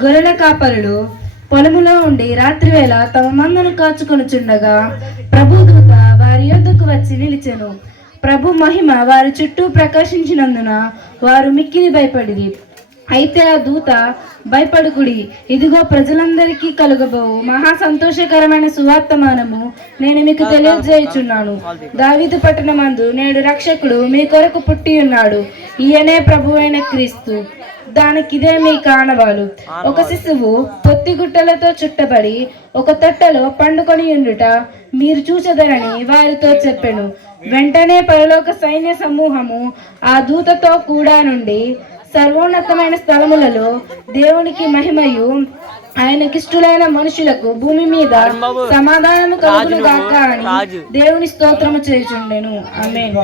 గొర్రెల కాపరులు పొలములో ఉండి రాత్రివేళ తమ మందను కాచుకొనుచుండగా ప్రభుదూత వారి యొద్దకు వచ్చి నిలిచెను. ప్రభు మహిమ వారి చుట్టూ ప్రకాశించినందున వారు మిక్కిలి భయపడిరి. అయితే ఆ దూత, భయపడుకుడి, ఇదిగో ప్రజలందరికీ కలుగబోవు మహా సంతోషకరమైన సువార్తమానము నేను మీకు తెలియజేయుచున్నాను. దావీదు పట్టణమందు నేడు రక్షకుడు మీ కొరకు పుట్టి ఉన్నాడు. ఈయనే ప్రభువైన క్రీస్తు. దానికిదే మీ కానవాలు. ఒక శిశువు పొత్తిగుట్టలతో చుట్టబడి ఒక తొట్టెలో పండుకొని ఉండుట మీరు చూచెదరని వారితో చెప్పెను. వెంటనే పరలోక సైన్య సమూహము ఆ దూతతో కూడా నుండి సర్వోన్నతమైన స్థలములలో దేవునికి మహిమయు ఆయనకిష్టులైన మనుషులకు భూమి మీద సమాధానము కలుగును గాక అని దేవుని స్తోత్రము చేయుచుండెను. ఆమేన్.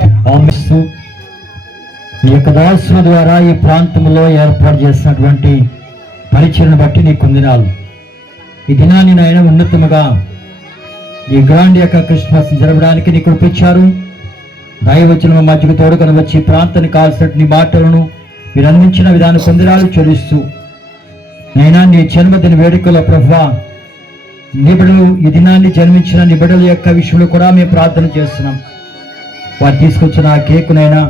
ఈ యొక్క దాసుల ద్వారా ఈ ప్రాంతంలో ఏర్పాటు చేసినటువంటి పరిచయను బట్టి నీకు వందనాలు. ఈ దినాన్ని నాయన ఉన్నతముగా ఈ గ్రాండ్ యొక్క క్రిస్మస్ జరపడానికి నీకు ఒప్పించారు. దైవచనం మధ్యకు తోడుకొని వచ్చి ప్రాంతానికి కావాల్సినట్టు నీ మాటలను మీరు అందించిన విధాన పొందనాలు చెల్లిస్తూ నైనా నీ జన్మదిన వేడుకల ప్రభువా నిబిడలు ఈ దినాన్ని జన్మించిన నిబిడల యొక్క విషయంలో కూడా మేము ప్రార్థన చేస్తున్నాం. వారు తీసుకొచ్చిన ఆ కేకునైనా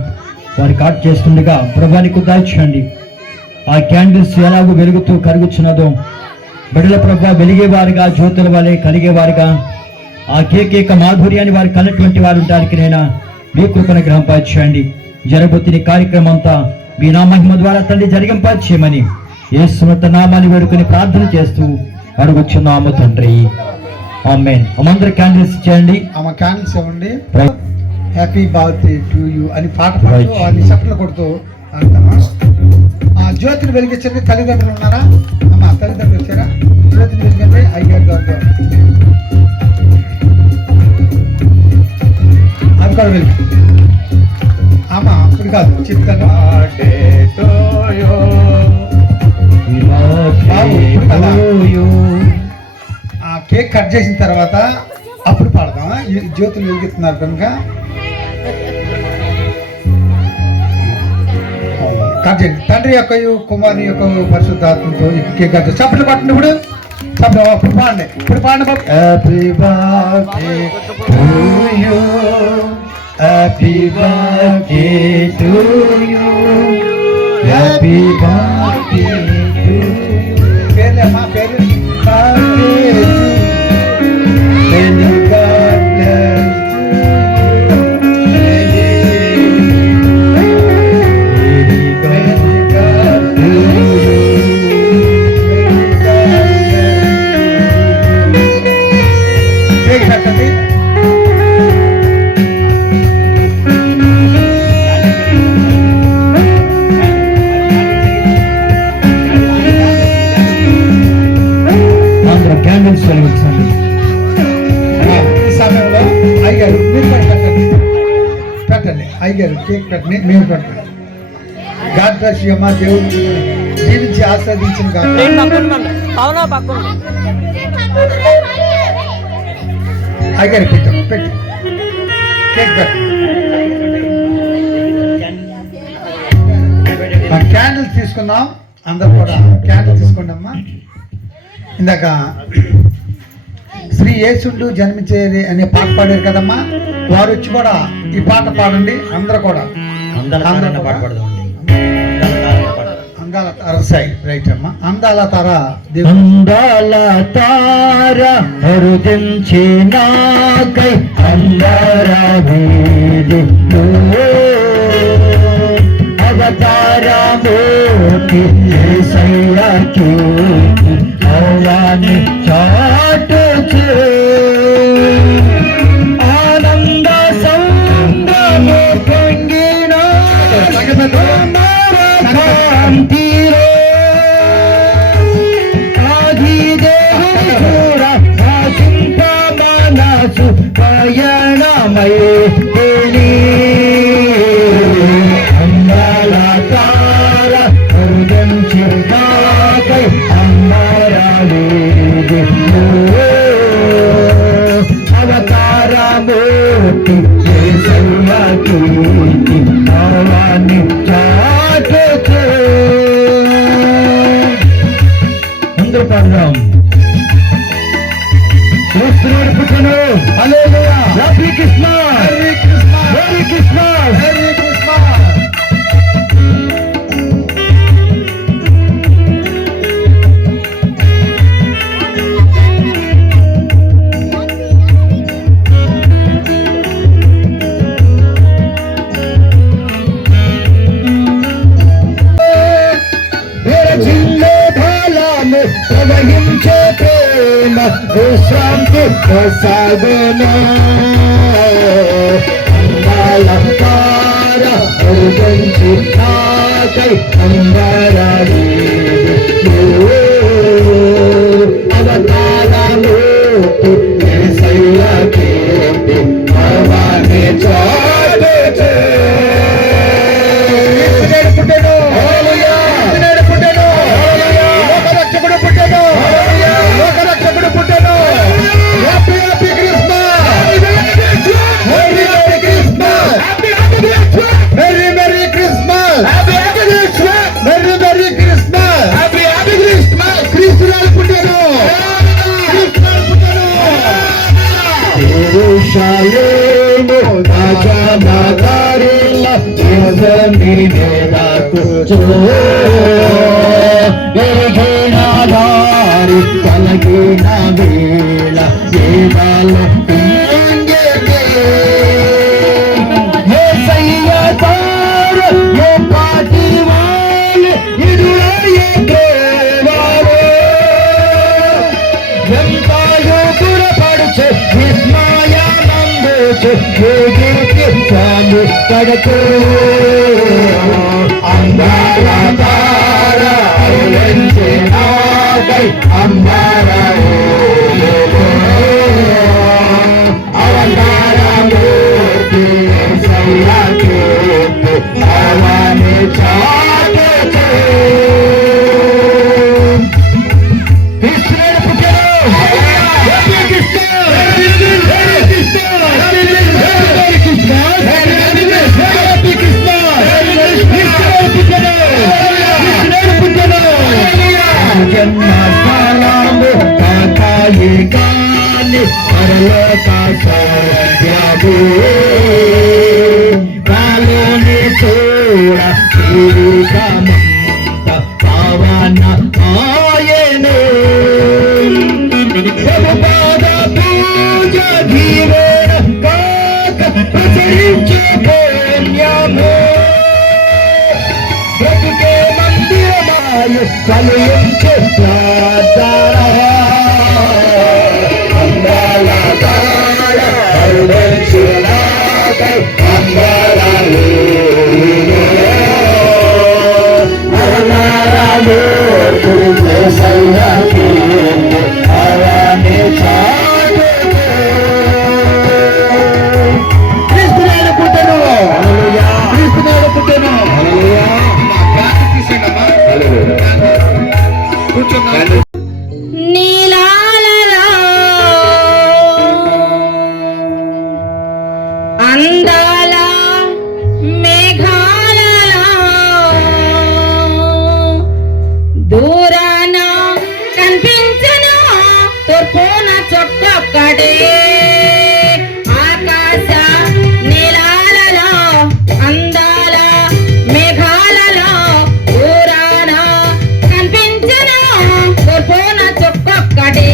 వారి కాట్ చేస్తుండగా ప్రభానికి దాల్చండి. ఆ క్యాండిల్స్ ఎలాగో వెలుగుతూ కరుగుచున్నదో బిడ్డల ప్రభా వెలిగేవారుగా జ్యోతుల వలె కలిగేవారుగా ఆ కేక్ యొక్క మాధుర్యాన్ని వారు కన్నటువంటి వారు ఉండడానికి నైనా మీ కృపను గ్రహింపచేయండి. జరగబోతున్న కార్యక్రమం అంతా మీ నామహిమ ద్వారా తండ్రి జరిగింపచేయమని యేసుమత నామాన్ని వేడుకొని ప్రార్థన చేస్తూ అడుగుచున్నాము తండ్రి. ఆమేన్. అమందరూ క్యాండిల్స్ చేయండి. ఆమె క్యాండిల్స్ ఇవ్వండి. హ్యాపీ బర్త్డే టు యూ అని పాట పాడుతూ అన్ని చప్పట్లు కొడుతూ అంటామా. ఆ జ్యోతిని వెలిగించండి. తల్లిదండ్రులు ఉన్నారా అమ్మా? తల్లిదండ్రులు వచ్చారా? జ్యోతిని వెలిగించండి. అయ్యారు గారు అవి కూడా వెలిగి అమ్మా అప్పుడు కాదు చిత్తంగా ఆ కేక్ కట్ చేసిన తర్వాత అప్పుడు పాడదామా? ఈ జ్యోతులు వెలిగిస్తున్నారు కనుక కట్ చేయండి. తండ్రి యొక్క కుమారుని యొక్క పరిశుద్ధాత్మతో కేక్ కట్ చేసి చప్పట్లు పట్టండి. ఇప్పుడు చప్పట్లు అప్పుడు పాడండి. ఇప్పుడు పాడండి బాబు. Happy birthday to you, happy birthday to you, happy birthday to you. పేర్లే అమ్మా పేరు. క్యాండిల్స్ వెలిగించండి. ఈ సమయంలో అయ్యారు మీరు పెట్టండి. పెట్టండి అయ్యారు కేక్ పెట్టండి. మేము పెట్టండి. గాడ్ బ్లెస్ యు అమ్మా. దేవుడు జీవించి ఆస్వాదించిన గాడ్. అయ్యారు పెట్టాం పెట్టి కేక్ పెట్టండి. క్యాండిల్స్ తీసుకుందాం. అందరు కూడా క్యాండిల్ తీసుకోండి అమ్మా. ఇందాక శ్రీ యేసుడు జన్మించేది అనే పాట పాడారు కదమ్మా. వారు వచ్చి కూడా ఈ పాట పాడండి. అందరూ కూడా అందాల తార సైడ్ రైట్ అమ్మా. అందాల తార అందాల తార హృదించే నాకై అందరవేదిలో అవతారమూర్తి యేసయ్యకి అవని చాటుచు ఆనంద సంగము పొంగిన కాంతిలో ఆది దేవుని చూడ ఆశింప మనసు పయనమై అందాల తార హృదయించి నాకై అవతారమూర్తి యేసయ్యకి అవని చాటుచు పాడదాం. క్రీస్తునాడు పుట్టెను. హల్లెలూయా. Happy Christmas. Merry Christmas. Merry Christmas. Merry Christmas. విరచిల్లే ఫలము ప్రవహించే ప్రేమ విశ్రాంతి కొసగును. అందాలంకార అరుగంచి నాకై అంబరాడి అవతారమూర్తి యేసయ్య కీర్తి భవాని చాటుచే. పుట్టెను. హల్లెలూయా. పుట్టెను. లోకరక్షకుడు పుట్టెను. లోకరక్షకుడు పుట్టెను. Happy happy Christmas. Merry merry Christmas. Merry merry Christmas. Merry merry Christmas. క్రీస్తునాడు పుట్టెను. క్రీస్తునాడు పుట్టెను. యెరూషలేము రాజనగరిల యేసనినే రాకుచు. ఎరిగిన దారి కలిగిన వేళ వేదాలు కుంగెనే. యేసయ్య తార ఏ పాటి వాలు ఇరువే దేవాలు. ఎంతాయో గురపడుచు విస్మయానందుచు ఎగిరికి చాలు కడకు. అందాల తార అరుళించే నాకై అంబరములో. అవతారమూర్తి యేసయ్య కీర్తి భవాని చాటుచే. క్రీస్తునాడు పుట్టెను. Happy Christmas. Merry Christmas. Merry Christmas. Happy Christmas. క్రీస్తునాడు పుట్టెను. క్రీస్తునాడు పుట్టెను. జన్మస్థలము కాకాయి గాని పరలోక సౌఖ్యము. కాలోని చూడ కిరీటమంత పావన ఆయనే. ప్రభుపాద పూజ దీవెన కాక ప్రసరించే పుణ్యము. బ్రతుకే మందిరమాయు కలియించే ప్రార్థన. అందాల తార అరుణించే నాకై అంబరములో. అవతారమూర్తి యేసయ్య కీర్తి భవాని చాటుచే. క్రీస్తునాడు పుట్టెను. హల్లెలూయా. క్రీస్తునాడు పుట్టెను. హల్లెలూయా. క్లాస్ తీసేయండమ్మా. కూర్చున్నా. నీలాలలో అందాల మేఘాలలో దూరాన కనిపించను తూర్పున చుట్టొక్కడే. ఆకాశ నీలాలలో అందాల మేఘాలలో దూరాన కనిపించను తూర్పున చుట్టొక్కడే.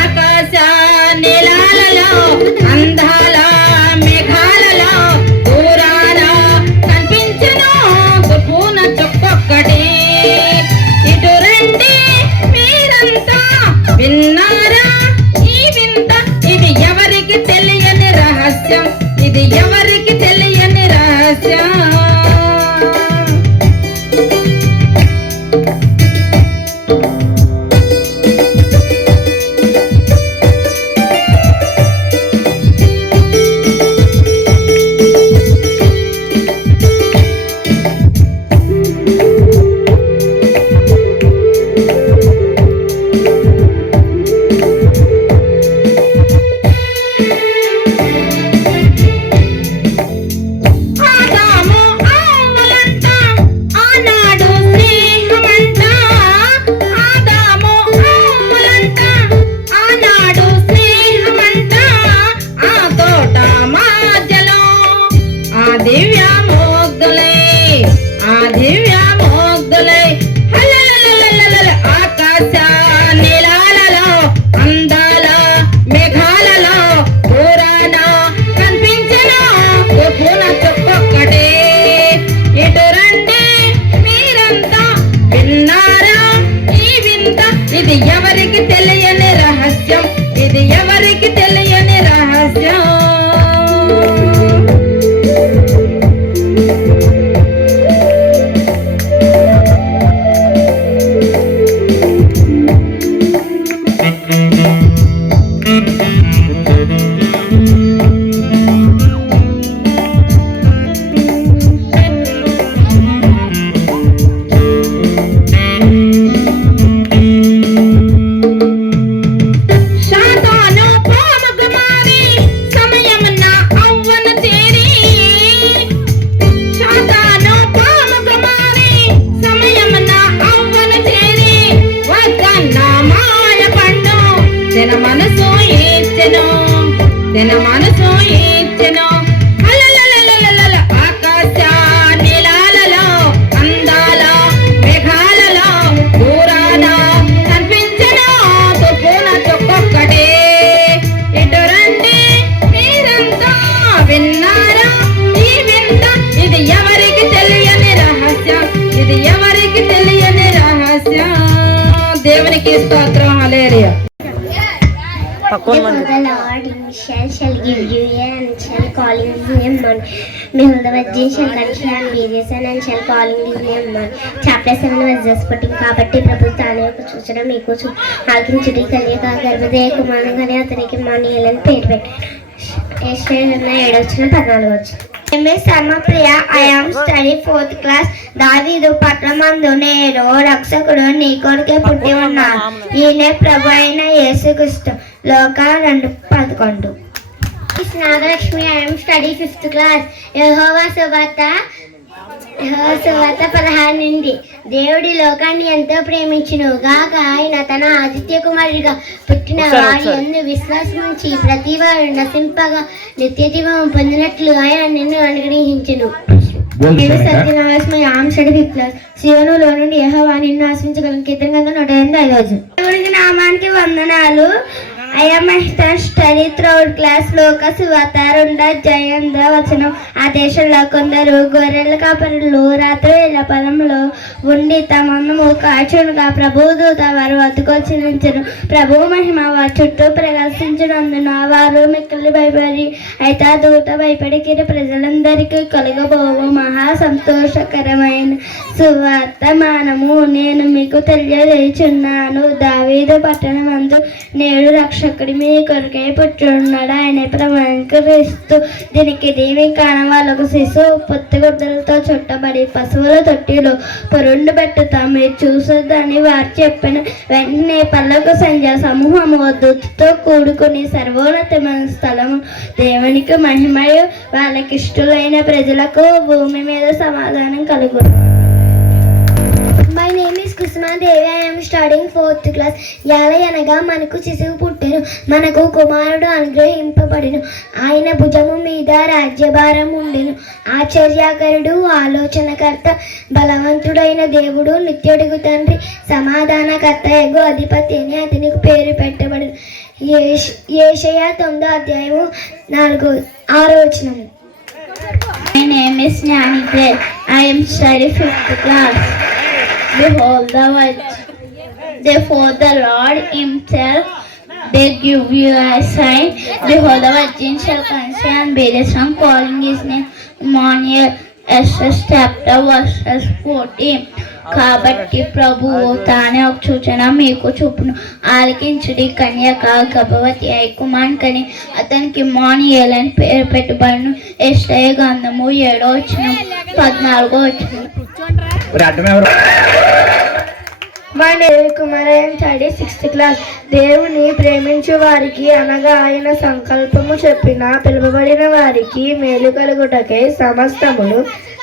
ఆకాశ నీలాలలో అందాల మేఘాలలో దూరాన కనిపించను తూర్పున చుట్టొక్కడే. ఇటు రండి మీరంతా విన్నారా ఈ వింత. ఇది ఎవరికి తెలియని రహస్యం. ఇది ఎవరికి తెలియని రహస్యం. ఆయన మనసు ఇచ్చెను అలలలలలలల ఆకాశ నీలాలలో అందాల మేఘాలలో దూరాన కనిపించెను తుప్పున చుక్కొక్కటే ఇటు రండి మీరంతా విన్నారా ఈ వింత ఇది ఎవరికి తెలియని రహస్యం ఇది ఎవరికి తెలియని రహస్యం దేవునికి స్తోత్రం హల్లెలూయా. The Lord himself shall give you and shall call his name man. Behold, the virgin shall conceive and bear a son and shall call his name man. Chapter 7 verses 14. కాబట్టి ప్రభు తాను యొక్క చూచడం మీకు ఆలకించుడి కలియక గర్భదయ కుమారుని కానీ అతనికి మానియలని పేరు పెట్టాడు. 7:14. Samapriya I am study 4th class. దావీదు పట్టణమందు నేడు రక్షకుడు నీ కొరకే పుట్టి ఉన్నాడు. ఈయన ప్రభు అయిన యేసుక్రీస్తు. లోక 2:11. Nagalakshmi I am study 5th class. యెహోవా సువార్త 16. దేవుడి లోకాన్ని ఎంతో ప్రేమించును గాక ఆయన తన ఆదిత్య కుమారుడిగా పుట్టిన వారి యందు విశ్వాసముంచి ప్రతి వారు నశింపగా నిత్య జీవం పొందినట్లుగా ఆయన నిన్ను అనుగ్రహించును. శివనులో నుండి యెహోవా నిన్ను ఆశ్రయించగలను. కీర్తన గ్రంథం 185. దేవుడికి నామానికి వందనాలు. I am study 3rd class. లోక సువార్త 2:8. ఆ దేశంలో కొందరు గొర్రెల కాపరులు రాత్రి వేళ పొలంలో ఉండి తమ అన్నము కాచునుగా ప్రభు దూత వారు అతుకొచ్చి నిలిచెను. ప్రభు మహిమ వారి చుట్టూ ప్రకాశించినందున వారు మిక్కిలి భయపడి అయితే ఆ దూత భయపడికిరి ప్రజలందరికీ కలుగబోవు మహా సంతోషకరమైన సువార్త మానము నేను మీకు తెలియజేయుచున్నాను. దావీదు పట్టణమందు నేడు రక్షకుడి మీ కొరకై పుట్టున్నాడు. ఆయన ప్రమాణీకరిస్తూ దీనికి దేవి కానవాళ్ళకు శిశువు పొత్తిగుడ్డలతో చుట్టబడి పశువుల తొట్టిలో పొరుండు పెట్టుతా మీరు చూసొద్దని వారు చెప్పిన వెంటనే పల్లకు సంధ్య సమూహము దూతతో కూడుకుని సర్వోన్నతమైన స్థలము దేవునికి మహిమయు వాళ్ళకిష్టులైన ప్రజలకు భూమి మీద సమాధానం కలుగును. My name is కుసుమాదేవి. I am studying 4th class. అనగా మనకు శిశువు పుట్టెను, మనకు కుమారుడు అనుగ్రహింపబడెను. ఆయన భుజము మీద రాజ్యభారం ఉండెను. ఆశ్చర్యకరుడు, ఆలోచనకర్త, బలవంతుడైన దేవుడు, నిత్యుడుగు తండ్రి, సమాధానకర్త యగు అధిపతి అని అతనికి పేరు పెట్టబడెను. యెషయా 9:4-6. My name is Gnani. I am studying 5th class. Behold therefore the Lord himself will give you a sign. Behold, the virgin shall conceive and bear a son, calling his name Emmanuel. Esther chapter verses 14. కాబట్టి ప్రభువు తానే ఒక సూచన మీకు చూపును. ఆలకించుడి కన్యక గర్భవతి అయి కుమారుని కని అతనికి ఇమ్మానుయేలు అని పేరు పెట్టబడును. యెషయా గ్రంథము 7:14. My name is Kumar. I am studying 6th class. దేవుని ప్రేమించు వారికి అనగా ఆయన సంకల్పము చెప్పిన పిలువబడిన వారికి మేలు కలుగుటకై సమస్తములు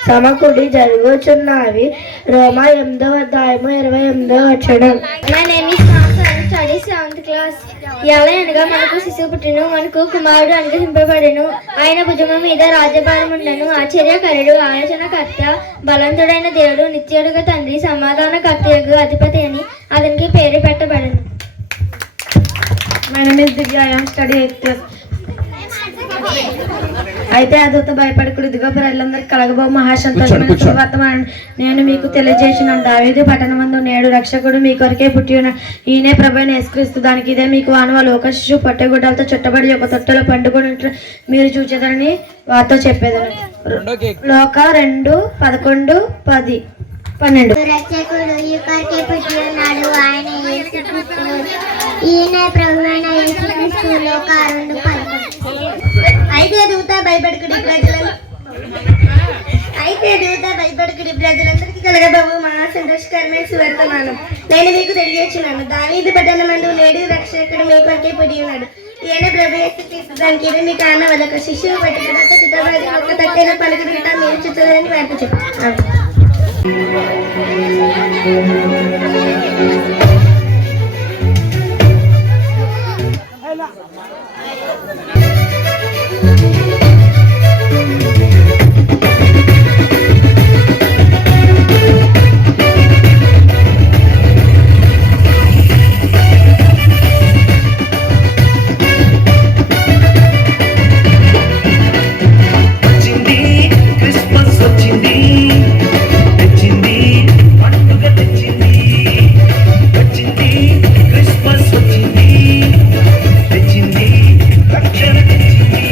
సమకూడి జరుగుచున్నవి. రోమా 8:28. My name is Martha. I am studying 7th class. అనగా మనకు శిశువు పుట్టెను, మనకు కుమారుడు అనుగ్రహింపబడెను. ఆయన భుజము మీద రాజ్యభారం ఉండెను. ఆశ్చర్యకరుడు, ఆలోచనకర్త, బలవంతుడైన దేవుడు, నిత్యుడుగా తండ్రి, సమాధానకర్త యగు అధిపతి అని అతనికి పేరు పెట్టబడెను. My name is Divya. I am studying 8th class. అయితే ఆ దూత భయపడకుడు, ఇదిగో ప్రజలందరికీ కలగబో మహాసంతోషమైన సువార్తమాను నేను మీకు తెలియజేసినాను. దావీదు పట్టణమందు నేడు రక్షకుడు మీ కొరకే పుట్టి ఉన్నాడు. ఈయనే ప్రభువైన యేసుక్రీస్తు. దానికి ఇదే మీకు ఆనవాలు. ఒక శిశువు పొట్టెగుడ్డలతో చుట్టబడి ఒక తొట్టెలో పండుకొని మీరు చూచేదని వారితో చెప్పేదని. లోక 2:11-12. రక్షకుడు ఈ కొరకే పుట్టి ఉన్నాడు. ఆయన యేసుక్రీస్తు. ఈయన ప్రభువైన యేసుక్రీస్తు. లోక 2:11. అయితే దూత భయపడకుడి ప్రజలందరికీ కలగబోవు మహా సంతోషకరమైన సువర్తమానం నేను మీకు తెలియజేస్తున్నాను. దావీదు పట్టణమందు నేడు రక్షకుడు మీ కొరకే పుట్టి ఉన్నాడు. ఈయన ప్రభు యేసుక్రీస్తు. దానికి ఇదే మీకు ఆనవాలు. ఒక శిశువు పట్టుకున్నట్టు చిత్తబాజీ ఒక తట్టెలో పలుకుతుంటా మీరు చూస్తుందని వారికి చెప్పారు. వచ్చింది క్రిస్మస్ వచ్చింది, తెచ్చింది పండుగ తెచ్చింది. వచ్చింది క్రిస్మస్ వచ్చింది, తెచ్చింది రక్షణ తెచ్చింది.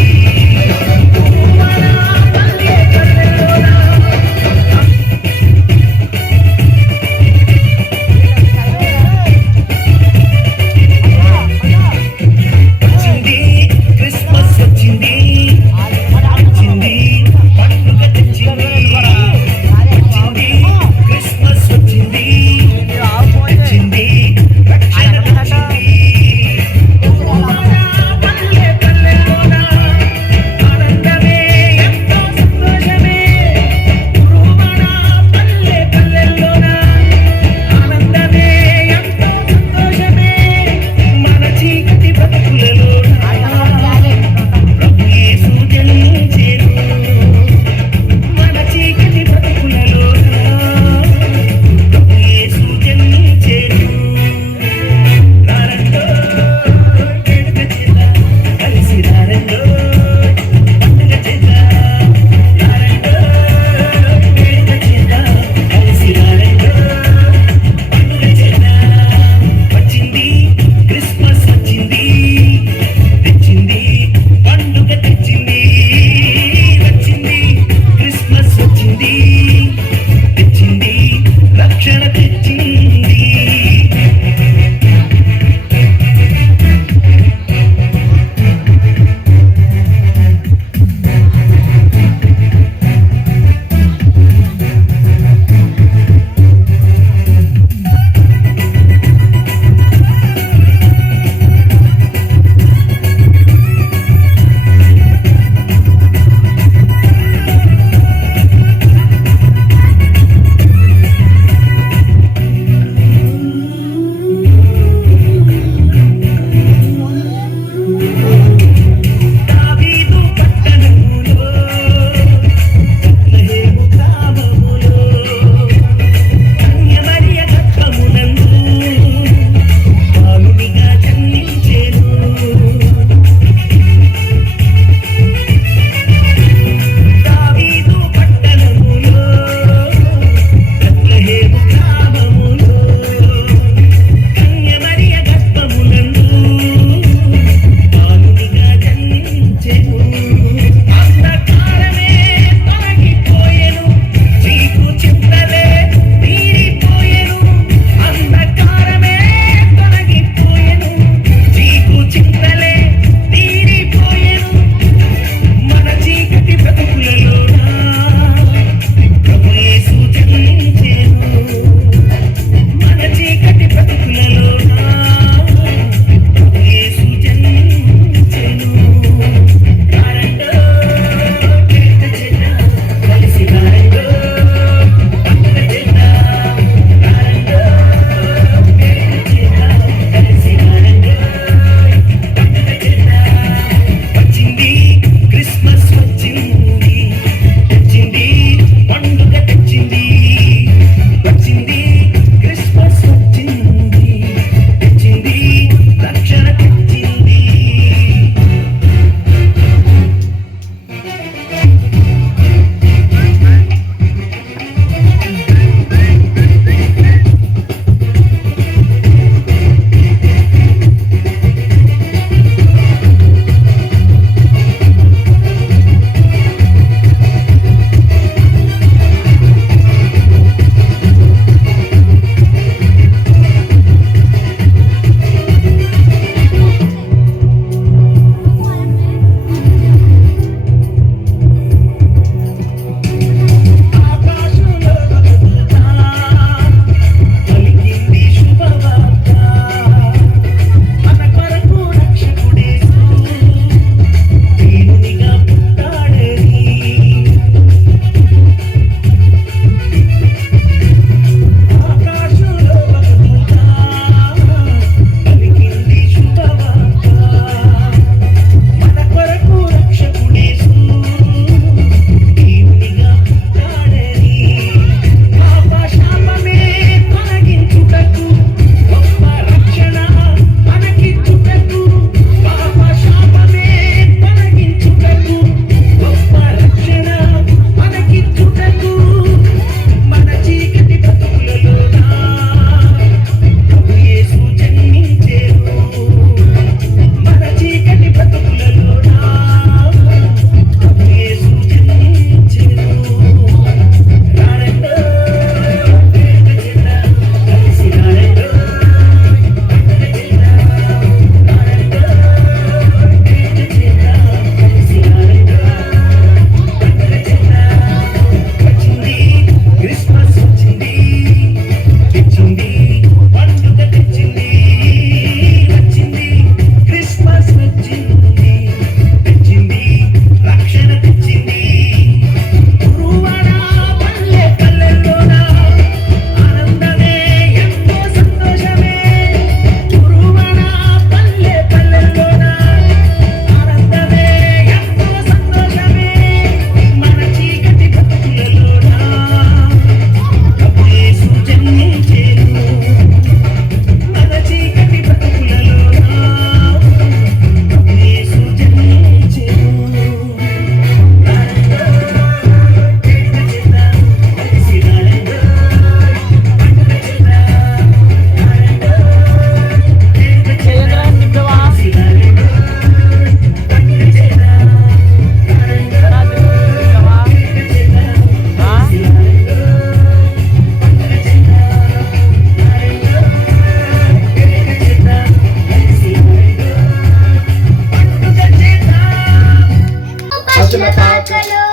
పశుల పాకలో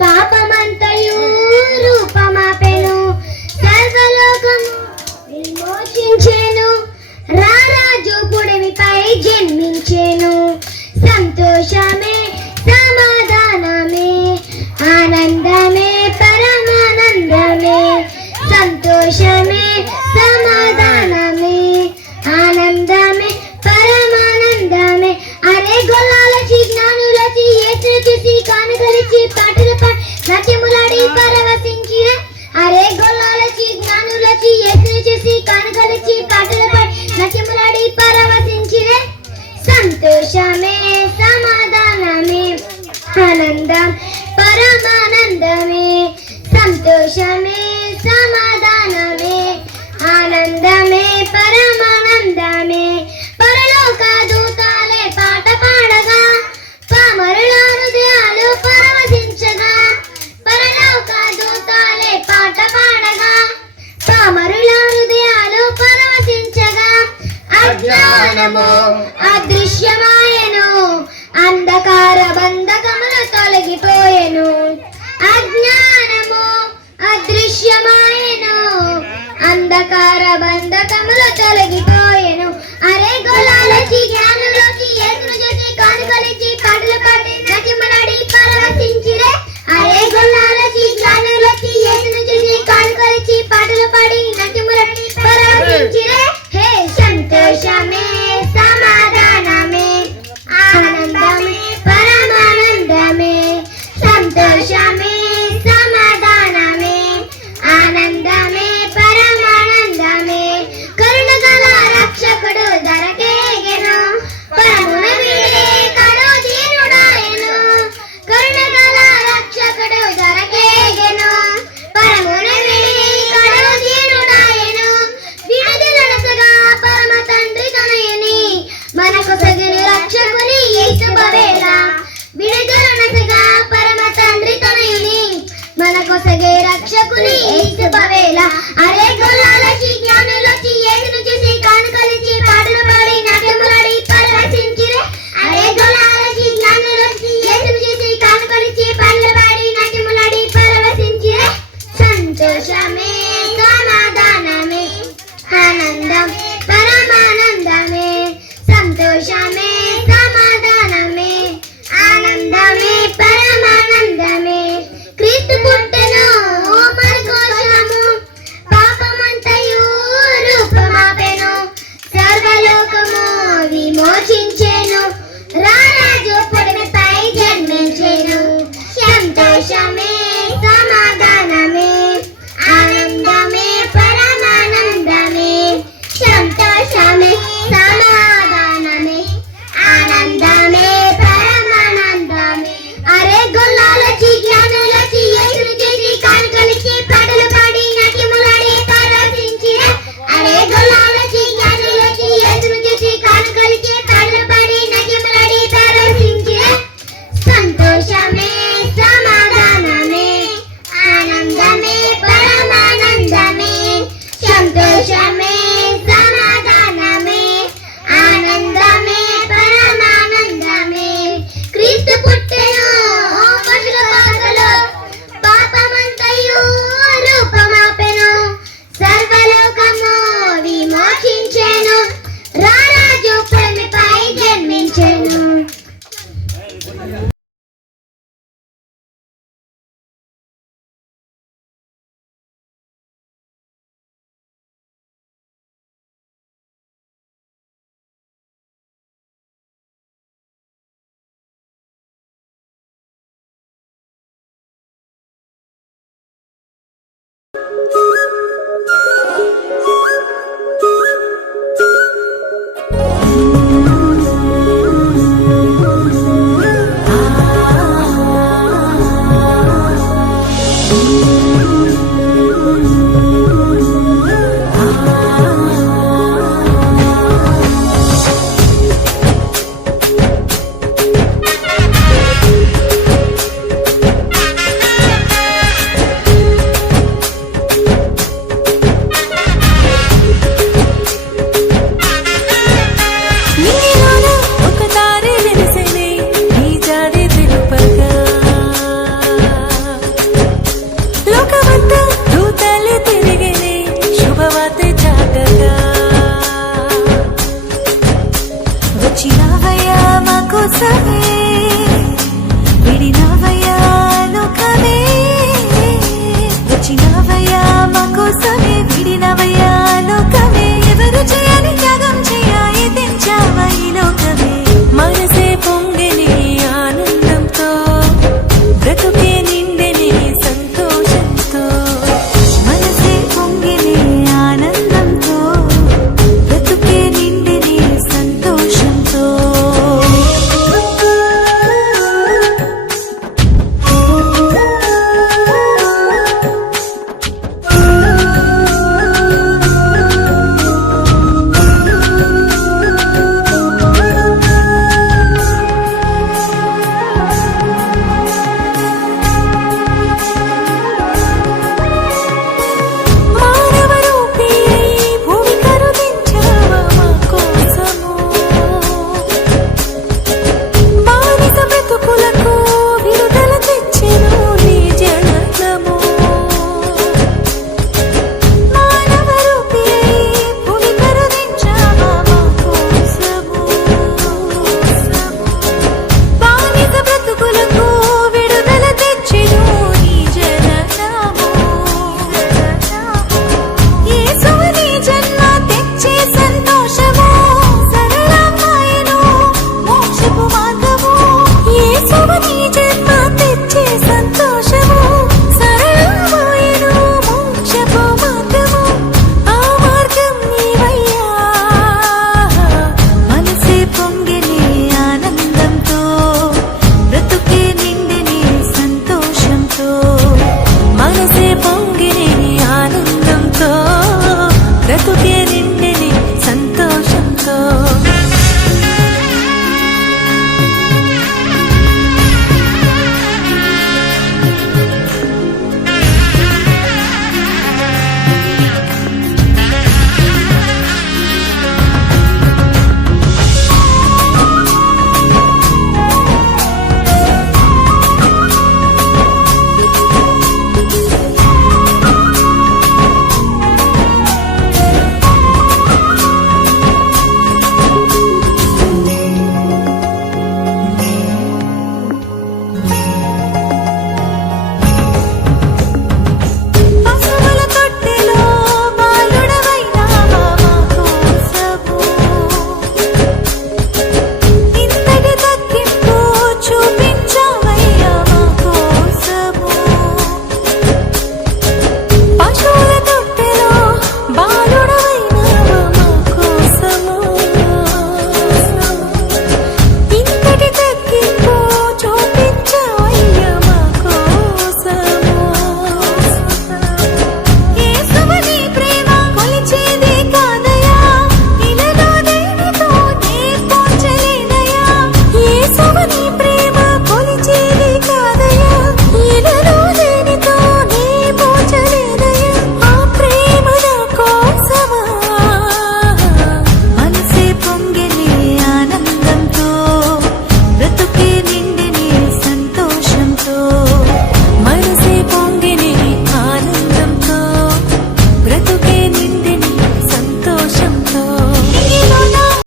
పాపమంతయు రూపమాపెను సర్వలోకము విమోచించెను రారాజు పుడమిపై జన్మించెను సంతోషమే సమాధానమే ఆనందమే పరమానందమే సంతోషమే సమాధానమే ఆనందమే పరమానందమే అరే గొల్లాలచి జ్ఞానులచి యేసును చూసి కానుకలిచి పాటలు పాడి నాట్యములాడి పరవశించిన అరే గొల్లాలచి జ్ఞానులచి యేసును చూసి కానుకలిచి పాటలు పాడి నాట్యములాడి పరవశించిన సంతోషమే సమాధానమే ఆనందం పరమానందమే సంతోషమే సమాధానమే ఆనందమే పరమానందమే పరలోక దూతాలే పాట పాడగా పామరుల హృదయాలు పరవశించగా పరలోక దూతాలే పాట పాడగా పామరుల హృదయాలు పరవశించగా అజ్ఞానము అదృశ్యమాయెను అంధకార బంధకములు తొలగిపోయెను అజ్ఞానము అదృశ్యమాయెను అంధకార బంధకములు తొలగిపోయెను అరే గొల్లాలచి జ్ఞానులచి యేసును చూసి కానుకలిచి పాటలు పాడి నాట్యములాడి పరవశించిరే అరే గొల్లాలచి జ్ఞానులచి యేసును చూసి కానుకలిచి పాటలు పాడి నాట్యములాడి పరవశించిరే హే సంతోషమే సమాధానమే ఆనందమే పరమానందమే సంతోషమే సమాధానమే ఆనందమే పరమానందమే కరుణగల రక్షకుడు దొరకేగెను పరమున వీడే కడు దీనుడాయెను కరుణగల రక్షకుడు దొరకేగెను పరమున వీడే కడు దీనుడాయెను విడుదలనసగా పరమ తండ్రి తనయుని మనకు సగిన రక్షకుని యేసు బవేళ విడుదలనసగా పరమ తండ్రి తనయుని మనకు సగే రక్షకుని యేసు బవేళ అరే గొల్లాలచి జ్ఞానులచి యేసును చూసి కానుకలిచి పాటలు పాడి నాట్యములాడి పరవశించిరే అరే గొల్లాలచి జ్ఞానులచి యేసును చూసి కానుకలిచి పాటలు పాడి నాట్యములాడి పరవశించిరే సంతోషమే సమాధానమే ఆనందం పరమానందమే సంతోషమే సమాధానమే ఆనందమే పరమానందమే క్రీస్తు పుట్టెను మన కోసము పాపమంతయు రూపమాపెను సర్వలోకము విమోచించెను రారాజు పుడమిపై జన్మించెను సంతోషమే సమాధానమే ఆనందమే పరమానందమే సంతోషమే సమాధానమే ఆనందమే పరమానందమే అరే గొల్లాలచి జ్ఞానులచి యేసును చూసి కానుకలిచి పాటలు పాడి నాట్యములాడి పరవశించిరే అరే గొల్లాలచి జ్ఞానులచి యేసును చూసి కానుకలిచి పాటలు పాడి నాట్యములాడి పరవశించిరే సంతోషమే సమాధానమే ఆనందమే పరమానందమే సంతోషమే